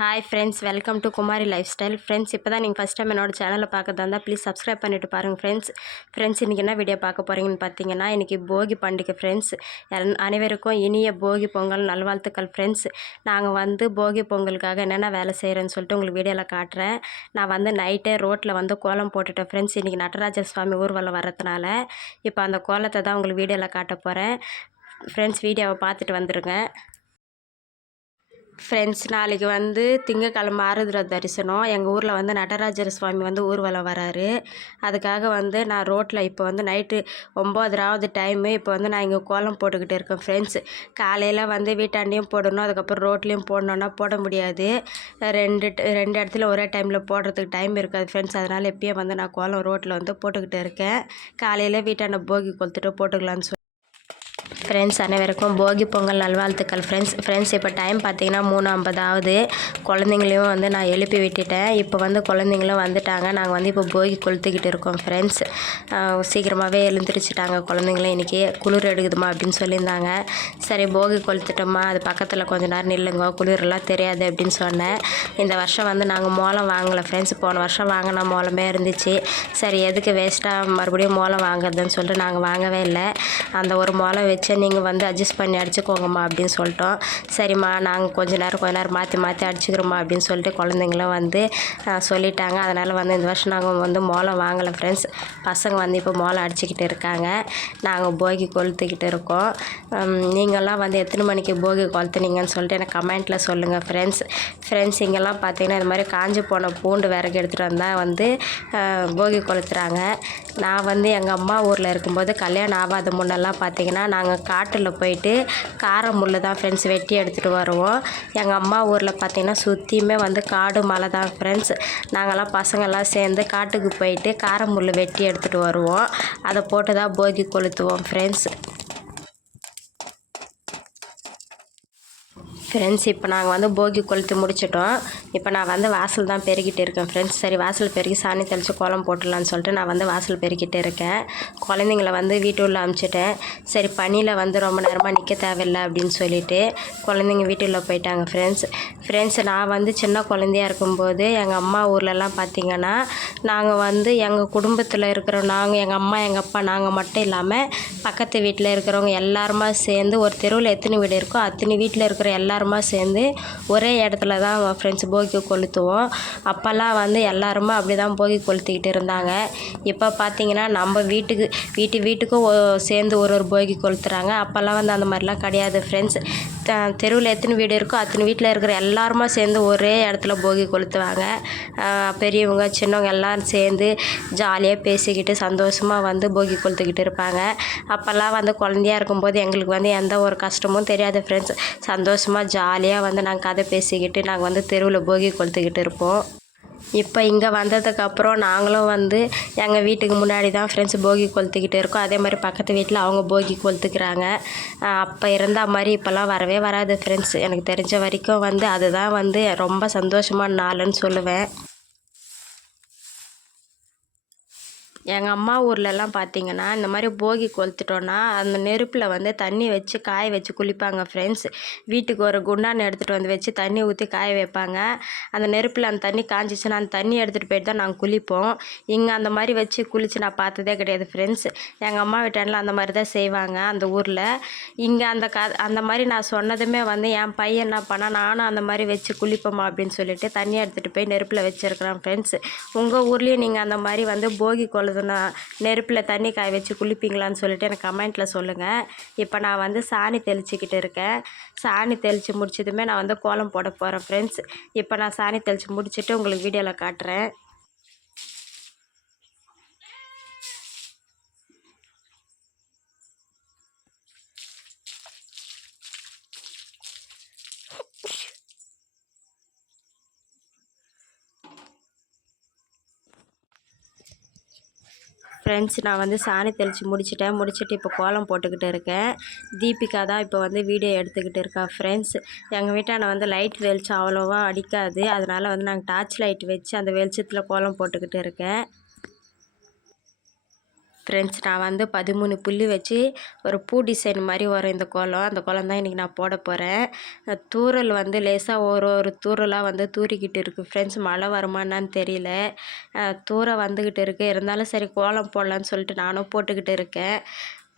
Hi friends welcome to Kumari lifestyle friends இப்போ தான் நீங்கள் ஃபஸ்ட் டைம் என்னோட சேனலை பார்க்கறதா இருந்தால் ப்ளீஸ் சப்ஸ்கிரைப் பண்ணிட்டு பாருங்கள் ஃப்ரெண்ட்ஸ் ஃப்ரெண்ட்ஸ் இன்றைக்கி என்ன வீடியோ பார்க்க போகிறீங்கன்னு பார்த்தீங்கன்னா இன்றைக்கி போகி பண்டிகை ஃப்ரெண்ட்ஸ் அனைவருக்கும் இனிய போகி பொங்கல் நல்வாழ்த்துக்கள் ஃப்ரெண்ட்ஸ் நாங்கள் வந்து போகி பொங்கலுக்காக என்னென்ன வேலை செய்கிறேன்னு சொல்லிட்டு உங்களுக்கு வீடியோவில் காட்டுறேன். நான் வந்து நைட்டே ரோட்டில் வந்து கோலம் போட்டுட்டேன் ஃப்ரெண்ட்ஸ் இன்றைக்கி நடராஜர் சுவாமி ஊர்வலம் வரதுனால இப்போ அந்த கோலத்தை தான் உங்களுக்கு வீடியோவில் காட்ட போகிறேன் ஃப்ரெண்ட்ஸ் வீடியோவை பார்த்துட்டு வந்துடுங்க ஃப்ரெண்ட்ஸ் நாளைக்கு வந்து திங்கக்கிழமை ஆருத்ர தரிசனம். எங்கள் ஊரில் வந்து நடராஜர் சுவாமி வந்து ஊர்வலம் வராரு. அதுக்காக வந்து நான் ரோட்டில் இப்போ வந்து நைட்டு ஒம்போதராவது டைமு இப்போ வந்து நான் இங்கே கோலம் போட்டுக்கிட்டு இருக்கேன் ஃப்ரெண்ட்ஸ் காலையில் வந்து வீட்டாண்டையும் போடணும் அதுக்கப்புறம் ரோட்லேயும் போடணுன்னா போட முடியாது. ரெண்டு ரெண்டு இடத்துல ஒரே டைமில் போடுறதுக்கு டைம் இருக்காது ஃப்ரெண்ட்ஸ் அதனால் எப்பயும் வந்து நான் கோலம் ரோட்டில் வந்து போட்டுக்கிட்டு இருக்கேன். காலையில் வீட்டாண்ட போகி கொளுத்துட்டு போட்டுக்கலான்னு சொல்லி ஃப்ரெண்ட்ஸ் அனைவருக்கும் போகி பொங்கல் நல்வாழ்த்துக்கள். ஃப்ரெண்ட்ஸ் ஃப்ரெண்ட்ஸ் இப்போ டைம் பார்த்தீங்கன்னா மூணு ஐம்பதாவது. குழந்தைங்களையும் வந்து நான் எழுப்பி விட்டுட்டேன். இப்போ வந்து குழந்தைங்களும் வந்துட்டாங்க. நாங்கள் வந்து இப்போ போகி கொளுத்துக்கிட்டு இருக்கோம் ஃப்ரெண்ட்ஸ் சீக்கிரமாகவே எழுந்திரிச்சிட்டாங்க குழந்தைங்களும் இன்றைக்கி குளிர் எடுக்குதுமா அப்படின்னு சொல்லியிருந்தாங்க. சரி போகி கொளுத்துட்டோமா? அது பக்கத்தில் கொஞ்ச நேரம் நில்லுங்க. குளிரெல்லாம் தெரியாது அப்படின்னு சொன்னேன். இந்த வருஷம் வந்து நாங்கள் மோளம் வாங்கலை ஃப்ரெண்ட்ஸ் போன வருஷம் வாங்கின மோளமே இருந்துச்சு. சரி எதுக்கு வேஸ்ட்டாக மறுபடியும் மோளம் வாங்குறதுன்னு சொல்லிட்டு நாங்கள் வாங்கவே இல்லை. அந்த ஒரு மோளம் வச்சு நீங்கள் வந்து அட்ஜஸ்ட் பண்ணி அடிச்சுக்கோங்கம்மா அப்படின்னு சொல்லிட்டோம். சரிம்மா நாங்கள் கொஞ்ச நேரம் கொஞ்ச நேரம் மாற்றி மாற்றி அடிச்சுக்கிறோம்மா அப்படின்னு சொல்லிட்டு குழந்தைங்களும் வந்து சொல்லிட்டாங்க. அதனால் வந்து இந்த வருஷம் நாங்கள் வந்து மோளம் வாங்கலை ஃப்ரெண்ட்ஸ் பசங்க வந்து இப்போ மோளம் அடிச்சுக்கிட்டு இருக்காங்க. நாங்கள் போகி கொளுத்துக்கிட்டு இருக்கோம். நீங்கள்லாம் வந்து எத்தனை மணிக்கு போகி கொளுத்துனீங்கன்னு சொல்லிட்டு எனக்கு கமெண்ட்டில் சொல்லுங்கள் ஃப்ரெண்ட்ஸ் ஃப்ரெண்ட்ஸ் இங்கெல்லாம் பார்த்தீங்கன்னா இது மாதிரி காஞ்சி போன பூண்டு விறகு எடுத்துகிட்டு வந்தால் வந்து போகி கொளுத்துறாங்க. நான் வந்து எங்கள் அம்மா ஊரில் இருக்கும்போது கல்யாணம் ஆகாத முன்னெல்லாம் பார்த்தீங்கன்னா நாங்கள் காட்டில் போயிட்டு கார முள் தான் ஃப்ரெண்ட்ஸ் வெட்டி எடுத்துகிட்டு வருவோம். எங்கள் அம்மா ஊரில் பார்த்திங்கன்னா சுற்றியுமே வந்து காடு மலை தான் ஃப்ரெண்ட்ஸ் நாங்கள்லாம் பசங்கள்லாம் சேர்ந்து காட்டுக்கு போயிட்டு கார முள் வெட்டி எடுத்துகிட்டு வருவோம். அதை போட்டு தான் போகி கொளுத்துவோம் ஃப்ரெண்ட்ஸ் ஃப்ரெண்ட்ஸ் இப்போ நாங்கள் வந்து போகி கொளுத்து முடிச்சிட்டோம். இப்போ நான் வந்து வாசல் தான் பெருகிட்டு இருக்கேன் ஃப்ரெண்ட்ஸ் சரி வாசல் பெருகி சாணி தெளித்து கோலம் போட்டுடலான்னு சொல்லிட்டு நான் வந்து வாசல் பெருகிட்டு இருக்கேன். குழந்தைங்கள வந்து வீட்டு உள்ள சரி பனியில் வந்து ரொம்ப நேரமாக நிற்க தேவையில்லை அப்படின்னு சொல்லிட்டு குழந்தைங்க வீட்டுள்ள போயிட்டாங்க ஃப்ரெண்ட்ஸ் ஃப்ரெண்ட்ஸ் நான் வந்து சின்ன குழந்தையா இருக்கும்போது எங்கள் அம்மா ஊர்லலாம் பார்த்திங்கன்னா நாங்கள் வந்து எங்கள் குடும்பத்தில் இருக்கிற நாங்கள் எங்கள் அம்மா எங்கள் அப்பா நாங்கள் மட்டும் இல்லாமல் பக்கத்து வீட்டில் இருக்கிறவங்க எல்லாருமா சேர்ந்து ஒரு தெருவில் எத்தனை வீடு இருக்கோ அத்தனை வீட்டில் இருக்கிற எல்லா சேர்ந்து ஒரே இடத்துல தான் ஃப்ரெண்ட்ஸ் போகி கொளுத்துவோம். அப்போல்லாம் வந்து எல்லாருமா அப்படி தான் போகி கொளுத்திக்கிட்டு இருந்தாங்க. இப்போ பார்த்தீங்கன்னா நம்ம வீட்டுக்கு வீட்டு வீட்டுக்கும் சேர்ந்து ஒரு ஒரு போகி கொளுத்துறாங்க. அப்போல்லாம் வந்து அந்த மாதிரிலாம் கிடையாது ஃப்ரெண்ட்ஸ் தெருவில் எத்தனை வீடு இருக்கோ அத்தனை வீட்டில் இருக்கிற எல்லாருமா சேர்ந்து ஒரே இடத்துல போகி கொளுத்துவாங்க. பெரியவங்க சின்னவங்க எல்லாரும் சேர்ந்து ஜாலியாக பேசிக்கிட்டு சந்தோஷமாக வந்து போகி கொளுத்துக்கிட்டு இருப்பாங்க. அப்போல்லாம் வந்து குழந்தையா இருக்கும்போது எங்களுக்கு வந்து எந்த ஒரு கஷ்டமும் தெரியாது ஃப்ரெண்ட்ஸ் சந்தோஷமாக ஜாலியாக வந்து நாங்கள் கதை பேசிக்கிட்டு நாங்கள் வந்து தெருவில் போகி கொளுத்துக்கிட்டு இருப்போம். இப்போ இங்கே வந்ததுக்கப்புறம் நாங்களும் வந்து எங்கள் வீட்டுக்கு முன்னாடி தான் ஃப்ரெண்ட்ஸ் போகி கொளுத்துக்கிட்டு இருக்கோம். அதே மாதிரி பக்கத்து வீட்டில் அவங்க போகி கொளுத்துக்கிறாங்க. அப்போ இருந்த மாதிரி இப்போல்லாம் வரவே வராது ஃப்ரெண்ட்ஸ் எனக்கு தெரிஞ்ச வரைக்கும் வந்து அதுதான் வந்து ரொம்ப சந்தோஷமான நாளுன்னு சொல்லுவேன். எங்கள் அம்மா ஊர்லலாம் பார்த்தீங்கன்னா இந்த மாதிரி போகி கொளுத்துட்டோன்னா அந்த நெருப்பில் வந்து தண்ணி வச்சு காய வச்சு குளிப்பாங்க ஃப்ரெண்ட்ஸ் வீட்டுக்கு ஒரு குண்டான் எடுத்துகிட்டு வந்து வச்சு தண்ணி ஊற்றி காய வைப்பாங்க. அந்த நெருப்பில் அந்த தண்ணி காஞ்சிச்சுன்னா அந்த தண்ணி எடுத்துகிட்டு போயிட்டு தான் நாங்கள் குளிப்போம். இங்கே அந்த மாதிரி வச்சு குளித்து நான் பார்த்ததே கிடையாது ஃப்ரெண்ட்ஸ் எங்கள் அம்மா வீட்டாண்டில் அந்த மாதிரி தான் செய்வாங்க அந்த ஊரில். இங்கே அந்த க அந்த மாதிரி நான் சொன்னதுமே வந்து என் பையன் என்ன பண்ணால் நானும் அந்த மாதிரி வச்சு குளிப்போமா அப்படின்னு சொல்லிட்டு தண்ணி எடுத்துகிட்டு போய் நெருப்பில் வச்சுருக்கிறேன் ஃப்ரெண்ட்ஸ் உங்கள் ஊர்லேயும் நீங்கள் அந்த மாதிரி வந்து போகி எதுனா நெருப்பில் தண்ணி காய வச்சு குளிப்பீங்களான்னு சொல்லிட்டு எனக்கு கமெண்ட்டில் சொல்லுங்கள் இப்போ நான் வந்து சாணி தெளிச்சிக்கிட்டு இருக்கேன். சாணி தெளித்து முடிச்சதுமே நான் வந்து கோலம் போட போகிறேன் ஃப்ரெண்ட்ஸ் இப்போ நான் சாணி தெளித்து முடிச்சுட்டு உங்களுக்கு வீடியோவில் காட்டுறேன். ஃப்ரெண்ட்ஸ் நான் வந்து சாணி தெளித்து முடிச்சிட்டேன். முடிச்சுட்டு இப்போ கோலம் போட்டுக்கிட்டு இருக்கேன். தீபிகா தான் இப்போ வந்து வீடியோ எடுத்துக்கிட்டு இருக்கா ஃப்ரெண்ட்ஸ் எங்கள் வீட்டான வந்து லைட் வெளிச்சம் அவ்வளோவா அடிக்காது. அதனால் வந்து நாங்கள் டார்ச் லைட் வச்சு அந்த வெளிச்சத்தில் கோலம் போட்டுக்கிட்டு இருக்கேன். ஃப்ரெண்ட்ஸ் நான் வந்து பதிமூணு புள்ளி வச்சு ஒரு பூ டிசைன் மாதிரி வரும் இந்த கோலம். அந்த கோலம் தான் இன்றைக்கி நான் போட போகிறேன் தூறல் வந்து லேசாக ஒரு ஒரு தூறலாக வந்து தூறிக்கிட்டு இருக்குது ஃப்ரெண்ட்ஸ் மழை வருமானான்னு தெரியல. தூர வந்துக்கிட்டு இருக்குது இருந்தாலும் சரி கோலம் போடலான்னு சொல்லிட்டு நானும் போட்டுக்கிட்டு இருக்கேன்.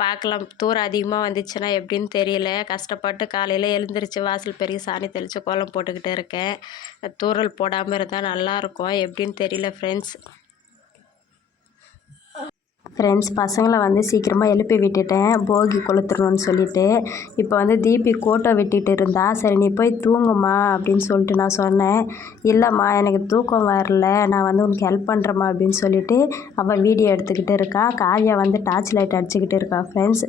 பார்க்கலாம் தூரம் அதிகமாக வந்துச்சுன்னா எப்படின்னு தெரியல. கஷ்டப்பட்டு காலையில் எழுந்திரிச்சு வாசல் பெருகி சாணி தெளித்து கோலம் போட்டுக்கிட்டு இருக்கேன். தூரல் போடாமல் இருந்தால் நல்லாயிருக்கும் எப்படின்னு தெரியல ஃப்ரெண்ட்ஸ் ஃப்ரெண்ட்ஸ் பசங்களை வந்து சீக்கிரமாக எழுப்பி விட்டுட்டேன். போகி கொளுத்துறணும்னு சொல்லிட்டு. இப்போ வந்து தீபி கோட்டை விட்டுட்டு இருந்தா சரி நீ போய் தூங்குமா அப்படின்னு சொல்லிட்டு நான் சொன்னேன். இல்லைம்மா எனக்கு தூக்கம் வரல. நான் வந்து உனக்கு ஹெல்ப் பண்ணுறேம்மா அப்படின்னு சொல்லிட்டு அவள் வீடியோ எடுத்துக்கிட்டு இருக்கா. காவியா வந்து டார்ச் லைட் அடிச்சுக்கிட்டு இருக்கா ஃப்ரெண்ட்ஸ்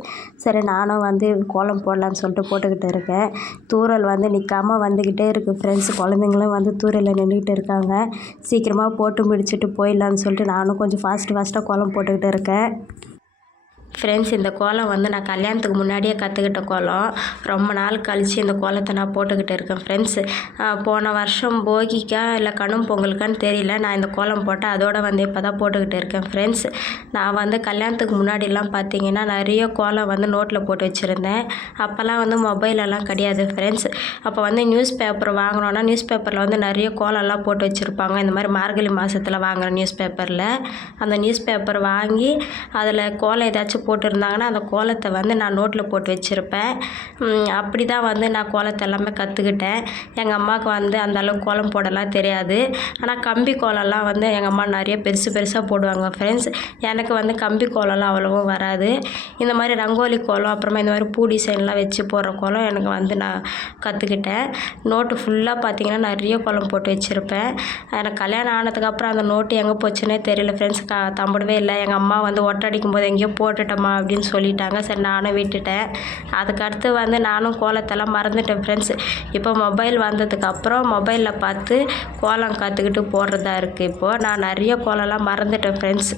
சரி நானும் வந்து கோலம் போடலான்னு சொல்லிட்டு போட்டுக்கிட்டு இருக்கேன். தூரல் வந்து நிற்காமல் வந்துக்கிட்டே இருக்குது ஃப்ரெண்ட்ஸ் குழந்தைங்களும் வந்து தூரலில் நின்றுக்கிட்டு இருக்காங்க. சீக்கிரமாக போட்டு முடிச்சுட்டு போயிடலான்னு சொல்லிட்டு நானும் கொஞ்சம் ஃபாஸ்ட் ஃபாஸ்ட்டாக கோலம் போட்டுக்கிட்டு இருக்கேன். 哎 ஃப்ரெண்ட்ஸ் இந்த கோலம் வந்து நான் கல்யாணத்துக்கு முன்னாடியே கற்றுக்கிட்ட கோலம். ரொம்ப நாள் கழித்து இந்த கோலத்தை நான் போட்டுக்கிட்டு இருக்கேன் ஃப்ரெண்ட்ஸ் போன வருஷம் போகிக்கா இல்லை கணும் பொங்கலுக்கான்னு தெரியல. நான் இந்த கோலம் போட்டேன் அதோட வந்து இப்போ தான் போட்டுக்கிட்டு இருக்கேன் ஃப்ரெண்ட்ஸ் நான் வந்து கல்யாணத்துக்கு முன்னாடிலாம் பார்த்தீங்கன்னா நிறைய கோலம் வந்து நோட்டில் போட்டு வச்சுருந்தேன். அப்போல்லாம் வந்து மொபைலெல்லாம் கிடையாது ஃப்ரெண்ட்ஸ் அப்போ வந்து நியூஸ் பேப்பர் வாங்கினோன்னா நியூஸ் பேப்பரில் வந்து நிறைய கோலம்லாம் போட்டு வச்சுருப்பாங்க. இந்த மாதிரி மார்கழி மாதத்தில் வாங்குகிற நியூஸ் பேப்பரில் அந்த நியூஸ் பேப்பர் வாங்கி அதில் கோலம் ஏதாச்சும் போட்டிருந்தாங்கன்னா அந்த கோலத்தை வந்து நான் நோட்டில் போட்டு வச்சுருப்பேன். அப்படி தான் வந்து நான் கோலத்தை எல்லாமே கற்றுக்கிட்டேன் எங்கள் அம்மாவுக்கு வந்து அந்தளவுக்கு கோலம் போடலாம் தெரியாது. ஆனால் கம்பி கோலம்லாம் வந்து எங்கள் அம்மா நிறைய பெருசு பெருசாக போடுவாங்க ஃப்ரெண்ட்ஸ் எனக்கு வந்து கம்பி கோலம்லாம் அவ்வளோவும் வராது. இந்த மாதிரி ரங்கோலி கோலம் அப்புறமா இந்த மாதிரி பூ டிசைன்லாம் வச்சு போடுற கோலம் எனக்கு வந்து நான் கற்றுக்கிட்டேன் நோட்டு ஃபுல்லாக பார்த்திங்கன்னா நிறைய கோலம் போட்டு வச்சுருப்பேன். எனக்கு கல்யாணம் ஆனதுக்கப்புறம் அந்த நோட்டு எங்கே போச்சுன்னே தெரியல ஃப்ரெண்ட்ஸ் க தம்பிடவே இல்லை. எங்கள் அம்மா வந்து ஒட்டடிக்கும் போது எங்கேயோ போட்டுட்டு விட்டுட்டோம்மா அப்படின்னு சொல்லிட்டாங்க. சரி நானும் விட்டுட்டேன். அதுக்கடுத்து வந்து நானும் கோலத்தெல்லாம் மறந்துட்டேன் ஃப்ரெண்ட்ஸ் இப்போ மொபைல் வந்ததுக்கப்புறம் மொபைலில் பார்த்து கோலம் கற்றுக்கிட்டு போடுறதா இருக்குது இப்போது நான் நிறைய கோலம்லாம் மறந்துட்டேன் ஃப்ரெண்ட்ஸ்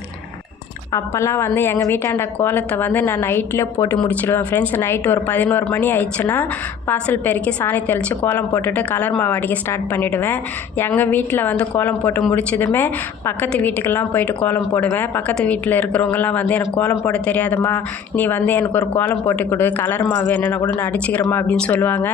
அப்போல்லாம் வந்து எங்கள் வீட்டாண்ட கோலத்தை வந்து நான் நைட்டில் போட்டு முடிச்சிடுவேன் ஃப்ரெண்ட்ஸ் நைட்டு ஒரு பதினோரு மணி ஆயிடுச்சுன்னா வாசல் பெருக்கி சாணி தெளித்து கோலம் போட்டுட்டு கலர் மாவு அடிக்க ஸ்டார்ட் பண்ணிவிடுவேன் எங்கள் வீட்டில் வந்து கோலம் போட்டு முடிச்சதுமே பக்கத்து வீட்டுக்கெல்லாம் போயிட்டு கோலம் போடுவேன். பக்கத்து வீட்டில் இருக்கிறவங்கலாம் வந்து எனக்கு கோலம் போட தெரியாதம்மா. நீ வந்து எனக்கு ஒரு கோலம் போட்டு கொடு கலர் மாவு என்னென்ன கூட நான் அடிச்சுக்கிறேம்மா அப்படின்னு சொல்லுவாங்க.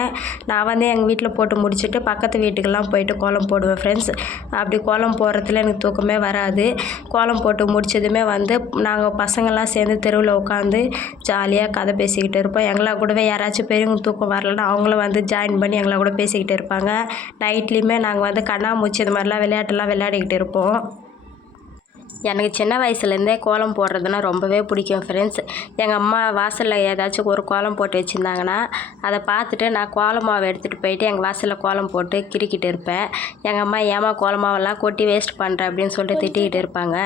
நான் வந்து எங்கள் வீட்டில் போட்டு முடிச்சுட்டு பக்கத்து வீட்டுக்கெல்லாம் போயிட்டு கோலம் போடுவேன். ஃப்ரெண்ட்ஸ் அப்படி கோலம் போடுறதுல எனக்கு தூக்கமே வராது. கோலம் போட்டு முடிச்சதுமே வந்து நாங்கள் பசங்கள்லாம் சேர்ந்து தெருவில் உட்காந்து ஜாலியாக கதை பேசிக்கிட்டு இருப்போம். எங்களை கூடவே யாராச்சும் பெரியவங்க தூக்கம் வரலன்னா அவங்களும் வந்து ஜாயின் பண்ணி எங்களை கூட பேசிக்கிட்டு இருப்பாங்க. நைட்லேயுமே நாங்கள் வந்து கண்ணாமூச்சி இது மாதிரிலாம் விளையாட்டுலாம் விளையாடிக்கிட்டு இருப்போம். எனக்கு சின்ன வயசுலேருந்தே கோலம் போடுறதுனா ரொம்பவே பிடிக்கும் ஃப்ரெண்ட்ஸ் எங்கள் அம்மா வாசலில் ஏதாச்சும் ஒரு கோலம் போட்டு வச்சுருந்தாங்கன்னா அதை பார்த்துட்டு நான் கோலம் மாவு எடுத்துகிட்டு போயிட்டு எங்கள் வாசலில் கோலம் போட்டு கிரிக்கிட்டு இருப்பேன். எங்கள் அம்மா ஏமா கோலம் மாவெல்லாம் கொட்டி வேஸ்ட் பண்ணுற அப்படின்னு சொல்லிட்டு திட்டிக்கிட்டு இருப்பாங்க.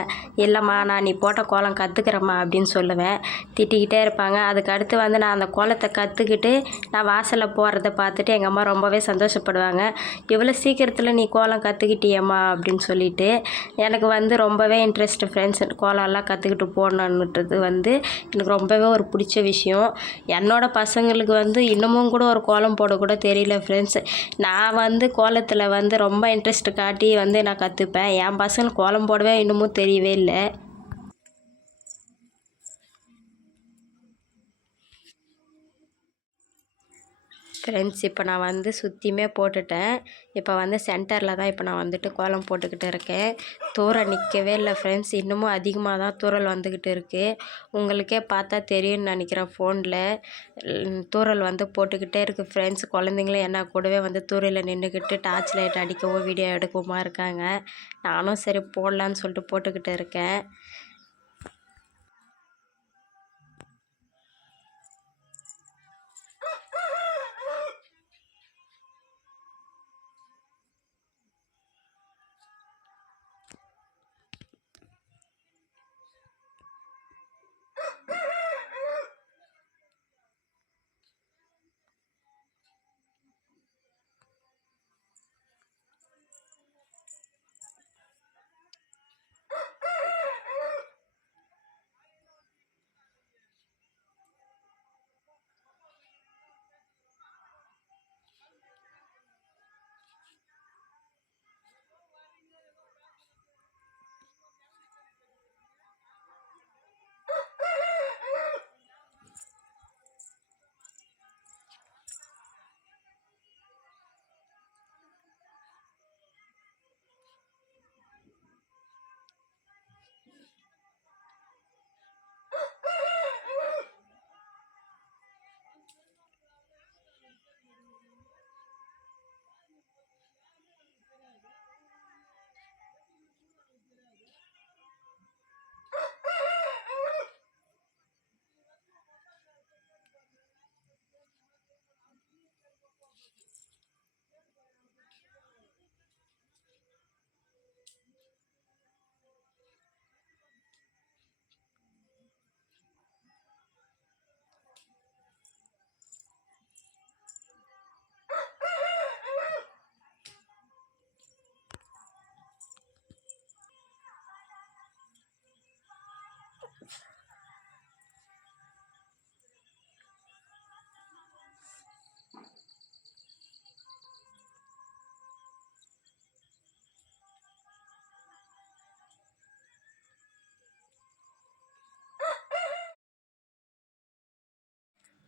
இல்லைம்மா நான் நீ போட்ட கோலம் கற்றுக்கிறம்மா அப்படின்னு சொல்லுவேன். திட்டிக்கிட்டே இருப்பாங்க. அதுக்கு அடுத்து வந்து நான் அந்த கோலத்தை கற்றுக்கிட்டு நான் வாசலில் போடுறத பார்த்துட்டு எங்கள் அம்மா ரொம்பவே சந்தோஷப்படுவாங்க. இவ்வளோ சீக்கிரத்தில் நீ கோலம் கற்றுக்கிட்டியம்மா அப்படின்னு சொல்லிட்டு எனக்கு வந்து ரொம்பவே இன்ட்ரெஸ்ட் இன்ட்ரெஸ்ட்டு ஃப்ரெண்ட்ஸ் கோலம்லாம் கற்றுக்கிட்டு போடணுன்றது வந்து எனக்கு ரொம்பவே ஒரு பிடிச்ச விஷயம். என்னோடய பசங்களுக்கு வந்து இன்னமும் கூட ஒரு கோலம் போடக்கூட தெரியல ஃப்ரெண்ட்ஸ் நான் வந்து கோலத்தில் வந்து ரொம்ப இன்ட்ரெஸ்ட் காட்டி வந்து நான் கற்றுப்பேன் என் பசங்களுக்கு கோலம் போடவே இன்னமும் தெரியவே இல்லை. ஃப்ரெண்ட்ஸ் இப்போ நான் வந்து சுற்றியுமே போட்டுட்டேன். இப்போ வந்து சென்டரில் தான் இப்போ நான் வந்துட்டு கோலம் போட்டுக்கிட்டு இருக்கேன். தூரம் நிற்கவே இல்லை ஃப்ரெண்ட்ஸ் இன்னமும் அதிகமாக தான் தூரல் வந்துக்கிட்டு இருக்குது உங்களுக்கே பார்த்தா தெரியும்னு நினைக்கிறேன் ஃபோனில் தூரல் வந்து போட்டுக்கிட்டே இருக்குது ஃப்ரெண்ட்ஸ் குழந்தைங்களும் என்ன கூடவே வந்து தூரில் நின்றுக்கிட்டு டார்ச் லைட் அடிக்கவும் வீடியோ எடுக்கவுமா இருக்காங்க. நானும் சரி போடலான்னு சொல்லிட்டு போட்டுக்கிட்டு இருக்கேன்.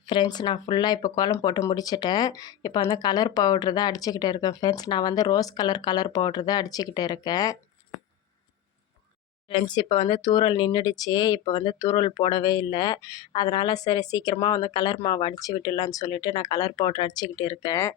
ஃப்ரெண்ட்ஸ் நான் ஃபுல்லாக இப்போ கோலம் போட்டு முடிச்சிட்டேன். இப்போ வந்து கலர் பவுட்ரு தான் அடிச்சுக்கிட்டு இருக்கேன். ஃப்ரெண்ட்ஸ் நான் வந்து ரோஸ் கலர் கலர் பவுட்ரு தான் அடிச்சுக்கிட்டு இருக்கேன். ஃப்ரெண்ட்ஸ் இப்போ வந்து தூரல் நின்றுடுச்சு இப்போ வந்து தூரல் போடவே இல்லை. அதனால் சரி சீக்கிரமாக வந்து கலர் மாவு அடித்து விட்டுடலான்னு சொல்லிட்டு நான் கலர் பவுட்ரு அடிச்சுக்கிட்டு இருக்கேன்.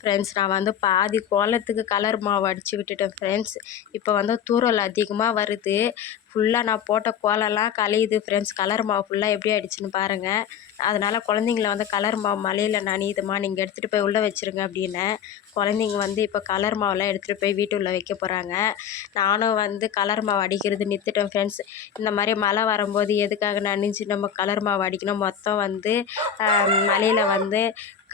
ஃப்ரெண்ட்ஸ் நான் வந்து பாதி கோலத்துக்கு கலர் மாவு அடித்து விட்டுட்டேன் ஃப்ரெண்ட்ஸ் இப்போ வந்து தூரல் அதிகமாக வருது. ஃபுல்லாக நான் போட்ட கோலம்லாம் கலையுது ஃப்ரெண்ட்ஸ் கலர் மாவு ஃபுல்லாக எப்படி ஆயிடுச்சுன்னு பாருங்கள் அதனால் குழந்தைங்கள வந்து கலர் மாவு மலையில் நனியுதுமா நீங்கள் எடுத்துகிட்டு போய் உள்ளே வச்சுருங்க அப்படின்னு குழந்தைங்க வந்து இப்போ கலர் மாவுலாம் எடுத்துகிட்டு போய் வீட்டு உள்ளே வைக்க போகிறாங்க நானும் வந்து கலர் மாவு அடிக்கிறது நிறுத்திட்டேன் ஃப்ரெண்ட்ஸ் இந்த மாதிரி மழை வரும்போது எதுக்காக நனைஞ்சு நம்ம கலர் மாவு அடிக்கணும்? மொத்தம் வந்து மலையில் வந்து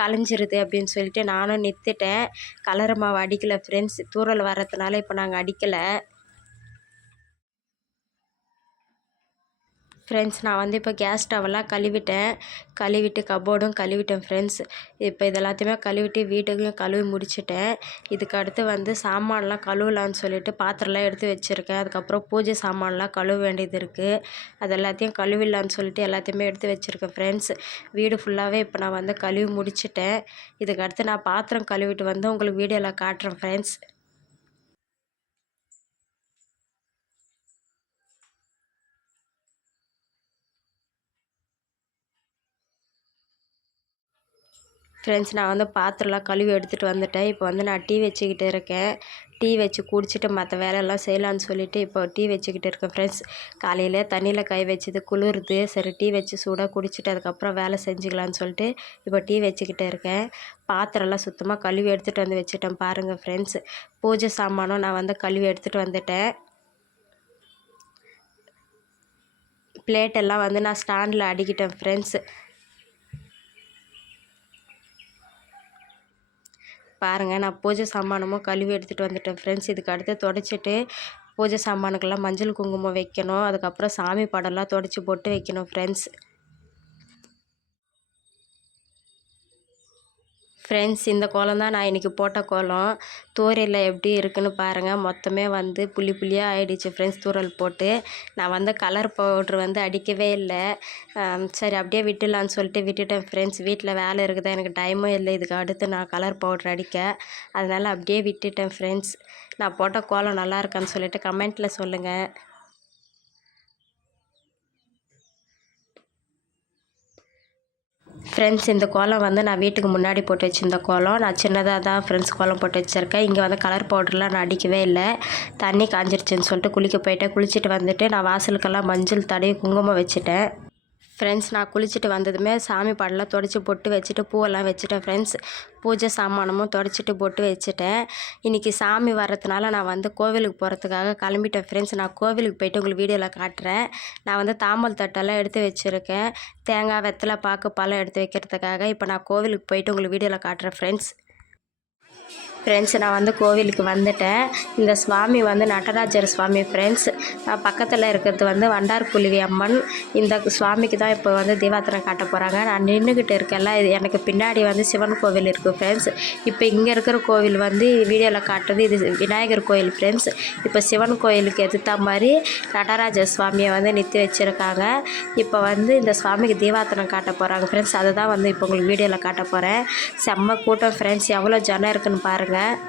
கலைஞ்சிருது அப்படின்னு சொல்லிட்டு நானும் நிறுத்திட்டேன். கலர் மாவு அடிக்கலை ஃப்ரெண்ட்ஸ் தூறல் வர்றதுனால இப்போ நாங்கள் அடிக்கலை. ஃப்ரெண்ட்ஸ் நான் வந்து இப்போ கேஸ் ஸ்டவெல்லாம் கழுவிட்டேன். கழுவிட்டு கபோர்டும் கழுவிட்டேன் ஃப்ரெண்ட்ஸ் இப்போ இது எல்லாத்தையுமே கழுவிட்டு வீட்டுக்கும் கழுவி முடிச்சிட்டேன். இதுக்கு அடுத்து வந்து சாமான்லாம் கழுவலான்னு சொல்லிட்டு பாத்திரம்லாம் எடுத்து வச்சுருக்கேன். அதுக்கப்புறம் பூஜை சாமான்லாம் கழுவ வேண்டியது இருக்குது அது எல்லாத்தையும் கழுவிடலான்னு சொல்லிட்டு எல்லாத்தையுமே எடுத்து வச்சுருக்கேன் ஃப்ரெண்ட்ஸ் வீடு ஃபுல்லாகவே இப்போ நான் வந்து கழுவி முடிச்சிட்டேன். இதுக்கு அடுத்து நான் பாத்திரம் கழுவிட்டு வந்து உங்களுக்கு வீடியோவில் காட்டுறேன் ஃப்ரெண்ட்ஸ் ஃப்ரெண்ட்ஸ் நான் வந்து பாத்திரம்லாம் கழுவி எடுத்துகிட்டு வந்துட்டேன். இப்போ வந்து நான் டீ வச்சுக்கிட்டு இருக்கேன். டீ வச்சு குடிச்சிட்டு மற்ற வேலையெல்லாம் செய்யலான்னு சொல்லிவிட்டு இப்போ டீ வச்சுக்கிட்டு இருக்கேன் ஃப்ரெண்ட்ஸ் காலையில் தண்ணியில் கை வச்சது குளிருது. சரி டீ வச்சு சூடாக குடிச்சிட்டு அதுக்கப்புறம் வேலை செஞ்சுக்கலான்னு சொல்லிட்டு இப்போ டீ வச்சுக்கிட்டு இருக்கேன். பாத்திரம்லாம் சுத்தமாக கழுவி எடுத்துகிட்டு வந்து வச்சுட்டேன் பாருங்கள் ஃப்ரெண்ட்ஸ் பூஜை சாமானும் நான் வந்து கழுவி எடுத்துகிட்டு வந்துட்டேன். பிளேட்டெல்லாம் வந்து நான் ஸ்டாண்டில் அடிக்கிட்டேன் ஃப்ரெண்ட்ஸ் பாருங்கள் நான் பூஜை சாமானமும் கழுவி எடுத்துகிட்டு வந்துட்டேன் ஃப்ரெண்ட்ஸ் இதுக்கு அடுத்து தொடச்சிட்டு பூஜை சாமானுக்கெல்லாம் மஞ்சள் குங்குமம் வைக்கணும். அதுக்கப்புறம் சாமி படம்லாம் தொடச்சி போட்டு வைக்கணும் ஃப்ரெண்ட்ஸ் ஃப்ரெண்ட்ஸ் இந்த கோலம் தான் நான் இன்றைக்கி போட்ட கோலம். தூரையில் எப்படி இருக்குன்னு பாருங்கள் மொத்தமே வந்து புள்ளி புள்ளியாக ஆகிடுச்சு ஃப்ரெண்ட்ஸ் தூரல் போட்டு. நான் வந்து கலர் பவுட்ரு வந்து அடிக்கவே இல்லை. சரி அப்படியே விட்டுலான்னு சொல்லிட்டு விட்டுட்டேன் ஃப்ரெண்ட்ஸ் வீட்டில் வேலை இருக்குதா? எனக்கு டைமும் இல்லை. இதுக்கு அடுத்து நான் கலர் பவுட்ரு அடிக்க. அதனால் அப்படியே விட்டுட்டேன் ஃப்ரெண்ட்ஸ் நான் போட்ட கோலம் நல்லா இருக்கான்னு சொல்லிட்டு கமெண்ட்டில் சொல்லுங்கள் ஃப்ரெண்ட்ஸ் இந்த கோலம் வந்து நான் வீட்டுக்கு முன்னாடி போட்டு வச்சுருந்த கோலம். நான் சின்னதாக தான் ஃப்ரெண்ட்ஸ் கோலம் போட்டு வச்சுருக்கேன். இங்கே வந்து கலர் பவுடர்லாம் நான் அடிக்கவே இல்லை. தண்ணி காஞ்சிருச்சுன்னு சொல்லிட்டு குளிக்க போயிட்டேன். குளிச்சுட்டு வந்துட்டு நான் வாசலுக்கெல்லாம் மஞ்சள் தடவி குங்குமம் வச்சுட்டேன். ஃப்ரெண்ட்ஸ் நான் குளிச்சுட்டு வந்ததுமே சாமி பாடலாம் தொடச்சி பொட்டு வச்சுட்டு பூவெல்லாம் வச்சுட்டேன் ஃப்ரெண்ட்ஸ் பூஜை சாமானமும் தொடச்சிட்டு பொட்டு வச்சுட்டேன். இன்றைக்கி சாமி வர்றதுனால நான் வந்து கோவிலுக்கு போகிறதுக்காக கிளம்பிட்டேன் ஃப்ரெண்ட்ஸ் நான் கோவிலுக்கு போயிட்டு உங்களுக்கு வீடியோவில் காட்டுறேன். நான் வந்து தாம்பல் தட்டெல்லாம் எடுத்து வச்சுருக்கேன். தேங்காய் வெத்தலை பாக்கு பழம் எடுத்து வைக்கிறதுக்காக இப்போ நான் கோவிலுக்கு போயிட்டு உங்களுக்கு வீடியோவில் காட்டுறேன் ஃப்ரெண்ட்ஸ் ஃப்ரெண்ட்ஸ் நான் வந்து கோவிலுக்கு வந்துட்டேன். இந்த சுவாமி வந்து நடராஜர் சுவாமி ஃப்ரெண்ட்ஸ் பக்கத்தில் இருக்கிறது வந்து வண்டார்புலிவி அம்மன். இந்த சுவாமிக்கு தான் இப்போ வந்து தீபாத்திரம் காட்ட போகிறாங்க நான் நின்றுக்கிட்டு இருக்கேன்ல இது எனக்கு பின்னாடி வந்து சிவன் கோவில் இருக்குது ஃப்ரெண்ட்ஸ் இப்போ இங்கே இருக்கிற கோவில் வந்து வீடியோவில் காட்டுறது இது விநாயகர் கோயில் ஃப்ரெண்ட்ஸ் இப்போ சிவன் கோயிலுக்கு எதிர்த்த மாதிரி நடராஜர் சுவாமியை வந்து நிறுத்தி வச்சுருக்காங்க. இப்போ வந்து இந்த சுவாமிக்கு தீபாத்திரம் காட்ட போகிறாங்க ஃப்ரெண்ட்ஸ் அதை தான் வந்து இப்போ உங்களுக்கு வீடியோவில் காட்ட போகிறேன் செம்ம கூட்டம் ஃப்ரெண்ட்ஸ் எவ்வளோ ஜனம் இருக்குன்னு பாருங்கள் that.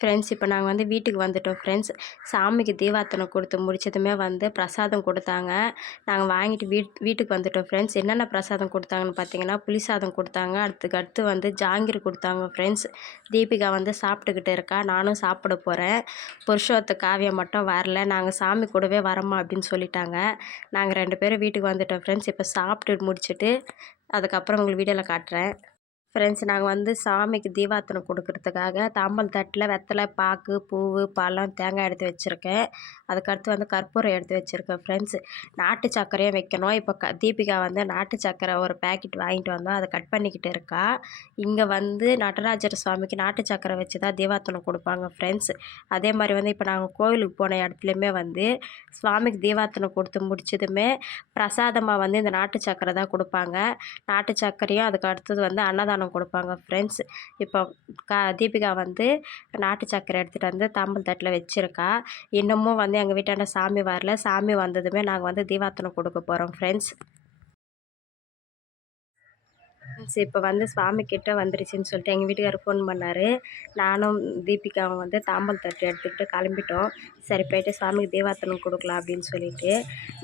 ஃப்ரெண்ட்ஸ் இப்போ நாங்கள் வந்து வீட்டுக்கு வந்துட்டோம் ஃப்ரெண்ட்ஸ் சாமிக்கு தீபார்த்தனை கொடுத்து முடிச்சதுமே வந்து பிரசாதம் கொடுத்தாங்க. நாங்கள் வாங்கிட்டு வீட் வீட்டுக்கு வந்துட்டோம் ஃப்ரெண்ட்ஸ் என்னென்ன பிரசாதம் கொடுத்தாங்கன்னு பார்த்தீங்கன்னா புளி சாதம் கொடுத்தாங்க. அடுத்துக்கு அடுத்து வந்து ஜாங்கிரி கொடுத்தாங்க ஃப்ரெண்ட்ஸ் தீபிகா வந்து சாப்பிட்டுக்கிட்டு இருக்கா நானும் சாப்பிட போகிறேன் புருஷோத்த காவியம் மட்டும் வரல நாங்கள் சாமி கூடவே வரமா அப்படின்னு சொல்லிட்டாங்க. நாங்கள் ரெண்டு பேரும் வீட்டுக்கு வந்துட்டோம் ஃப்ரெண்ட்ஸ் இப்போ சாப்பிட்டு முடிச்சுட்டு அதுக்கப்புறம் உங்களுக்கு வீடியோவில் காட்டுறேன். ஃப்ரெண்ட்ஸ் நாங்கள் வந்து சாமிக்கு தீபார்த்தனை கொடுக்கறதுக்காக தாம்பல் தட்டில் வெத்தலை பாக்கு பூ பழம் தேங்காய் எடுத்து வச்சுருக்கேன். அதுக்கடுத்து வந்து கற்பூரம் எடுத்து வச்சுருக்கேன் ஃப்ரெண்ட்ஸ் நாட்டு சர்க்கரையும் வைக்கணும். இப்போ க தீபிகா வந்து நாட்டு சர்க்கரை ஒரு பேக்கெட் வாங்கிட்டு வந்தோம் அதை கட் பண்ணிக்கிட்டு இருக்கா. இங்கே வந்து நடராஜர் சுவாமிக்கு நாட்டு சர்க்கரை வச்சு தான் தீபார்த்தனை கொடுப்பாங்க ஃப்ரெண்ட்ஸ் அதே மாதிரி வந்து இப்போ நாங்கள் கோவிலுக்கு போன இடத்துலையுமே வந்து சுவாமிக்கு தீபார்த்தனை கொடுத்து முடிச்சதுமே பிரசாதமாக வந்து இந்த நாட்டு சர்க்கரை தான் கொடுப்பாங்க. நாட்டு சர்க்கரையும் அதுக்கு அடுத்தது வந்து அன்னதானம் கொடுப்பாங்க ஃப்ரெண்ட்ஸ் இப்போ கா தீபிகா வந்து நாட்டு சர்க்கரை எடுத்துகிட்டு வந்து தாம்பல் தட்டில் வச்சுருக்கா. இன்னமும் வந்து எங்கள் வீட்டாண்ட சாமி வரல. சாமி வந்ததுமே நாங்கள் வந்து தீபாத்தனம் கொடுக்க போகிறோம் ஃப்ரெண்ட்ஸ் ஃப்ரெண்ட்ஸ் இப்போ வந்து சுவாமி கிட்ட வந்துருச்சுன்னு சொல்லிட்டு எங்கள் வீட்டுக்காரர் ஃபோன் பண்ணார். நானும் தீபிகாவும் வந்து தாம்பல் தட்டு எடுத்துக்கிட்டு கிளம்பிட்டோம். சரி போயிட்டு சுவாமிக்கு தீபார்த்தனை கொடுக்கலாம் அப்படின்னு சொல்லிட்டு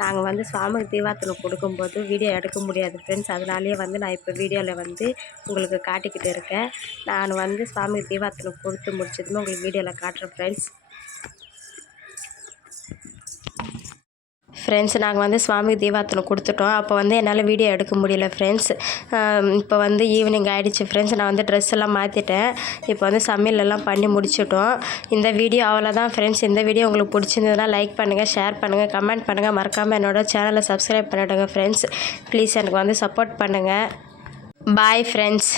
நாங்கள் வந்து சுவாமிக்கு தீபார்த்தனை கொடுக்கும்போது வீடியோ எடுக்க முடியாது ஃப்ரெண்ட்ஸ் அதனாலேயே வந்து நான் இப்போ வீடியோவில் வந்து உங்களுக்கு காட்டிக்கிட்டு இருக்கேன். நான் வந்து சுவாமிக்கு தீபார்த்தனை கொடுத்து முடிச்சதுமே உங்களுக்கு வீடியோவில் காட்டுறேன் ஃப்ரெண்ட்ஸ் ஃப்ரெண்ட்ஸ் நாங்கள் வந்து சுவாமிக்கு தீபாத்தனை கொடுத்துட்டோம். அப்போ வந்து என்னால் வீடியோ எடுக்க முடியல ஃப்ரெண்ட்ஸ் இப்போ வந்து ஈவினிங் ஆகிடுச்சு ஃப்ரெண்ட்ஸ் நான் வந்து ட்ரெஸ் எல்லாம் மாற்றிட்டேன் இப்போ வந்து சமையலெல்லாம் பண்ணி முடிச்சுட்டோம். இந்த வீடியோ அவ்வளோதான் ஃப்ரெண்ட்ஸ் இந்த வீடியோ உங்களுக்கு பிடிச்சிருந்ததுன்னா லைக் பண்ணுங்கள் ஷேர் பண்ணுங்கள் கமெண்ட் பண்ணுங்கள் மறக்காமல் என்னோட சேனலை சப்ஸ்கிரைப் பண்ணிவிடுங்க ஃப்ரெண்ட்ஸ் ப்ளீஸ் எனக்கு வந்து சப்போர்ட் பண்ணுங்கள் பாய் ஃப்ரெண்ட்ஸ்